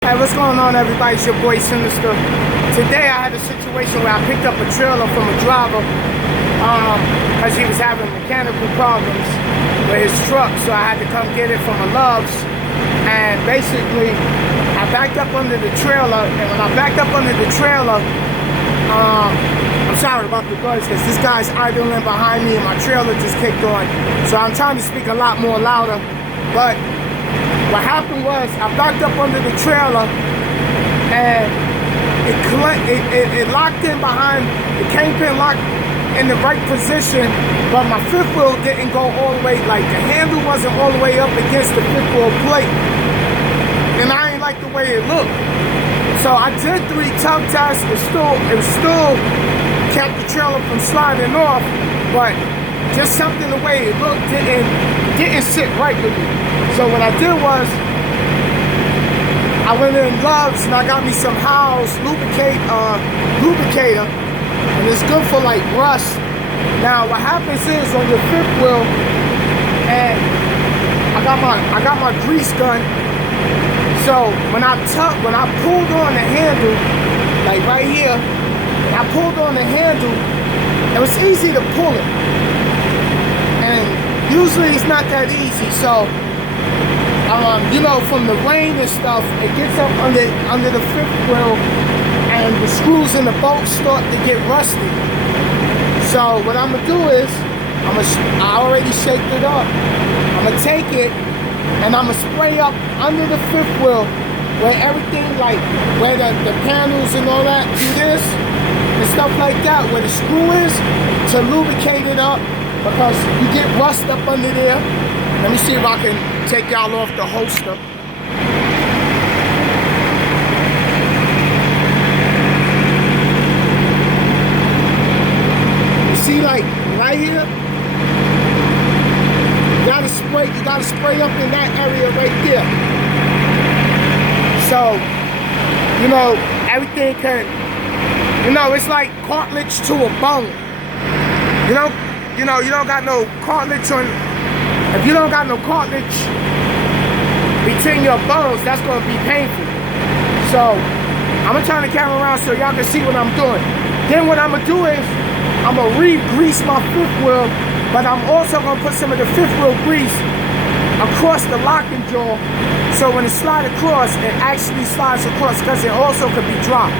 Hey, what's going on, everybody? It's your boy Sinister. Today I had a situation where I picked up a trailer from a driver because he was having mechanical problems with his truck, so I had to come get it from a Love's. And basically, I backed up under the trailer, and when I backed up under the trailer, I'm sorry about the noise because this guy's idling behind me and my trailer just kicked on. So I'm trying to speak a lot more louder, but what happened was I backed up under the trailer and it locked in behind, the kingpin locked in the right position, but my fifth wheel didn't go all the way, like the handle wasn't all the way up against the fifth wheel plate. And I ain't like the way it looked. So I did 3 tug tests, it still kept the trailer from sliding off, but just something the way it looked didn't sit right with me. So what I did was, I went in Love's and I got me some Howell's lubricator, and it's good for like rust. Now what happens is on your fifth wheel, and I got my grease gun. So when I pulled on the handle, like right here, and I pulled on the handle, it was easy to pull it. And usually it's not that easy, so you know, from the rain and stuff, it gets up under the fifth wheel, and the screws in the bolt start to get rusty. So what I'm gonna do is, I already shaped it up. I'm gonna take it and I'm gonna spray up under the fifth wheel where everything, like where the panels and all that do this and stuff like that, where the screw is, to lubricate it up, because you get rust up under there. Let me see if I can take y'all off the holster. You see, like right here, you gotta spray up in that area right there. So, you know, everything can, you know, it's like cartilage to a bone. You don't got no cartilage on. If you don't got no cartilage between your bones, that's gonna be painful. So I'm gonna turn the camera around so y'all can see what I'm doing. Then what I'm gonna do is, I'm gonna re-grease my fifth wheel, but I'm also gonna put some of the fifth wheel grease across the locking jaw, so when it slides across, it actually slides across, because it also could be dry.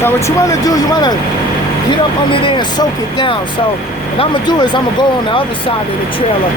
So what you want to do, you want to get up under there and soak it down. So what I'm going to do is, I'm going to go on the other side of the trailer.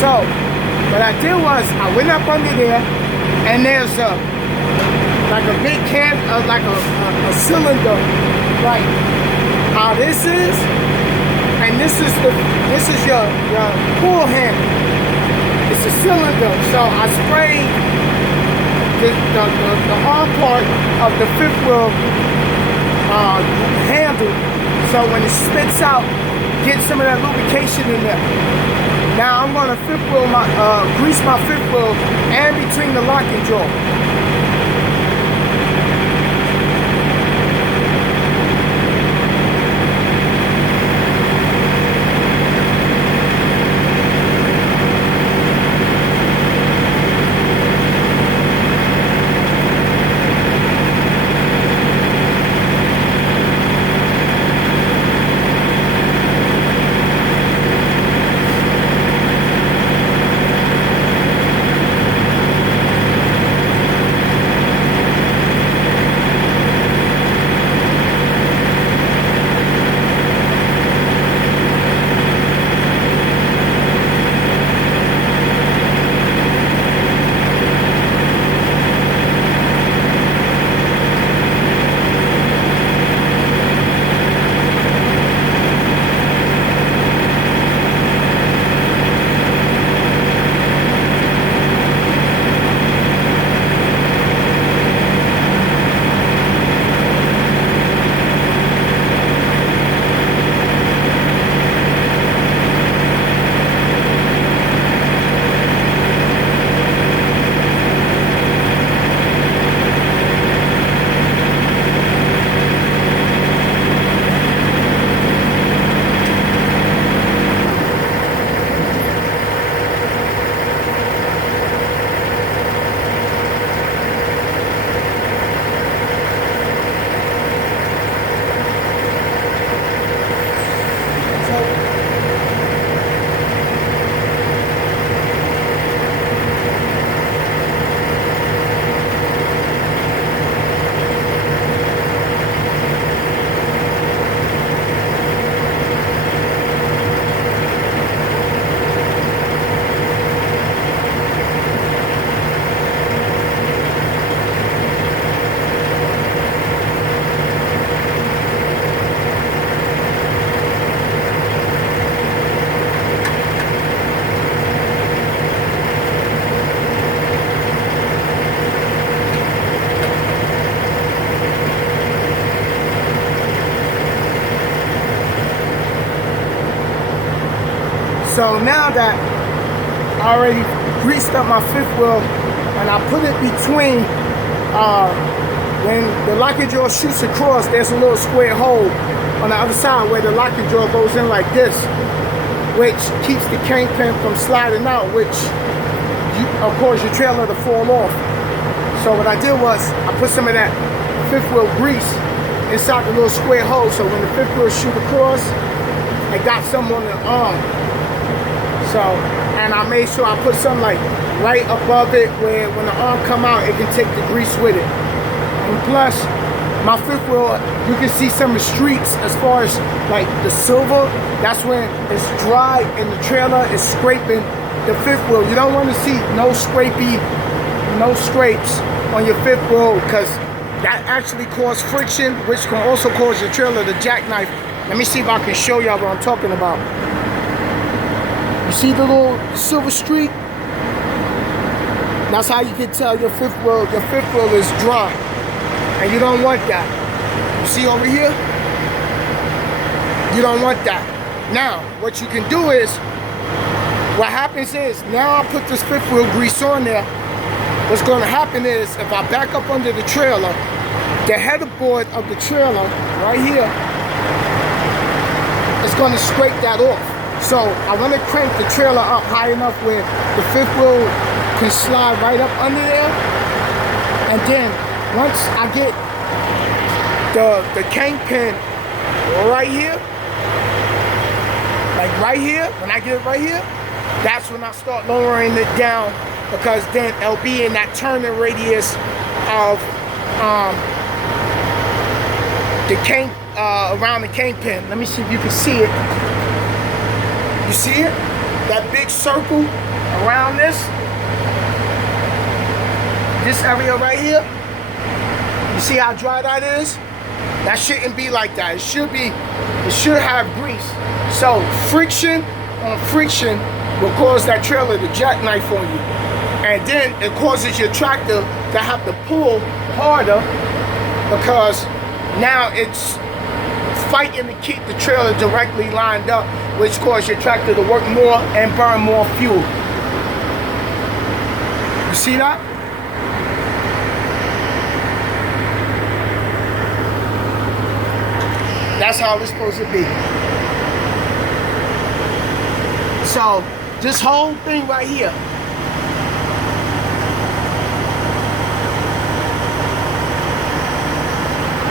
So what I did was I went up under there, and there's like a big can, like a cylinder, like how this is, and this is your pull handle. It's a cylinder. So I sprayed the arm part of the fifth wheel handle, so when it spits out, get some of that lubrication in there. Now I'm gonna grease my fifth wheel and between the locking jaw. So now that I already greased up my fifth wheel and I put it between, when the locking jaw shoots across, there's a little square hole on the other side where the locking jaw goes in like this, which keeps the kingpin from sliding out, which of course your trailer to fall off. So what I did was I put some of that fifth wheel grease inside the little square hole, so when the fifth wheel shoot across, I got some on the arm. So, and I made sure I put something like right above it where when the arm come out, it can take the grease with it. And plus, my fifth wheel, you can see some of the streaks as far as like the silver. That's when it's dry and the trailer is scraping the fifth wheel. You don't want to see no scrapes on your fifth wheel, because that actually causes friction, which can also cause your trailer to jackknife. Let me see if I can show y'all what I'm talking about. You see the little silver streak? That's how you can tell your fifth wheel is dry. And you don't want that. You see over here? You don't want that. Now, what you can do is, what happens is, now I put this fifth wheel grease on there. What's going to happen is, if I back up under the trailer, the headerboard of the trailer, right here, is going to scrape that off. So I want to crank the trailer up high enough where the fifth wheel can slide right up under there. And then once I get the kingpin right here, like right here, when I get it right here, that's when I start lowering it down, because then it'll be in that turning radius of around the kingpin. Let me see if you can see it. You see it? That big circle around this area right here. You see how dry that is? That shouldn't be like that. It should have grease. So friction on friction will cause that trailer to jackknife on you. And then it causes your tractor to have to pull harder because now it's fighting to keep the trailer directly lined up, which causes your tractor to work more and burn more fuel. You see that? That's how it's supposed to be. So this whole thing right here,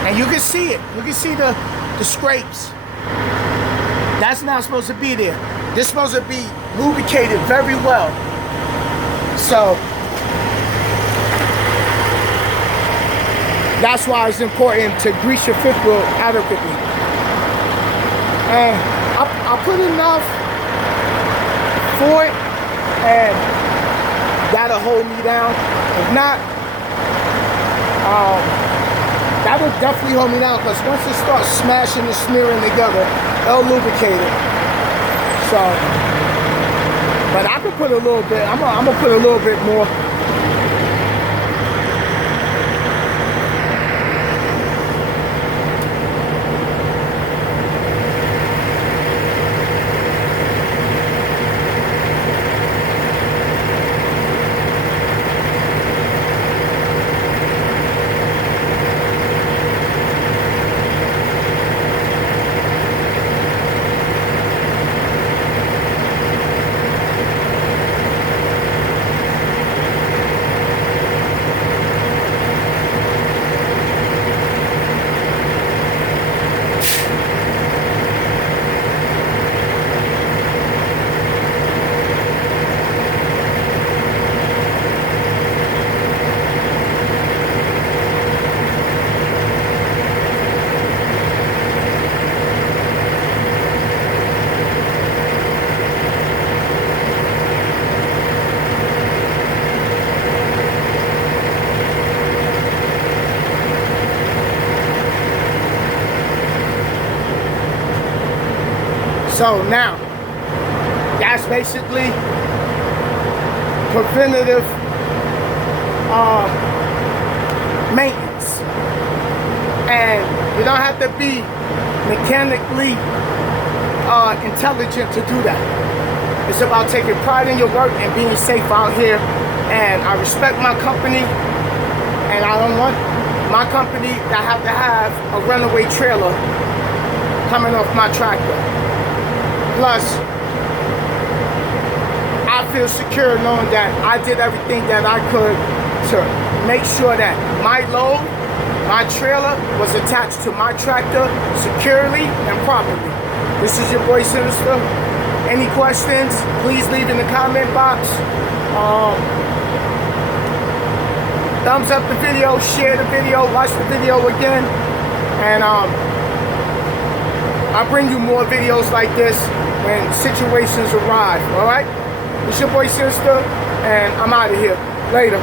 and you can see it. You can see the scrapes. That's not supposed to be there. This is supposed to be lubricated very well. So that's why it's important to grease your fifth wheel adequately. And I put enough for it, and that'll hold me down. If not, that will definitely hold me down, because once it starts smashing and smearing together, it'll lubricate it. So, but I can put a little bit. I'm gonna put a little bit more. So now, that's basically preventative maintenance. And you don't have to be mechanically intelligent to do that. It's about taking pride in your work and being safe out here. And I respect my company, and I don't want my company to have a runaway trailer coming off my tractor. Plus, I feel secure knowing that I did everything that I could to make sure that my load, my trailer, was attached to my tractor securely and properly. This is your boy Sinister. Any questions, please leave in the comment box. Thumbs up the video, share the video, watch the video again. And I'll bring you more videos like this when situations arrive, alright? It's your boy Sinister, and I'm out of here. Later.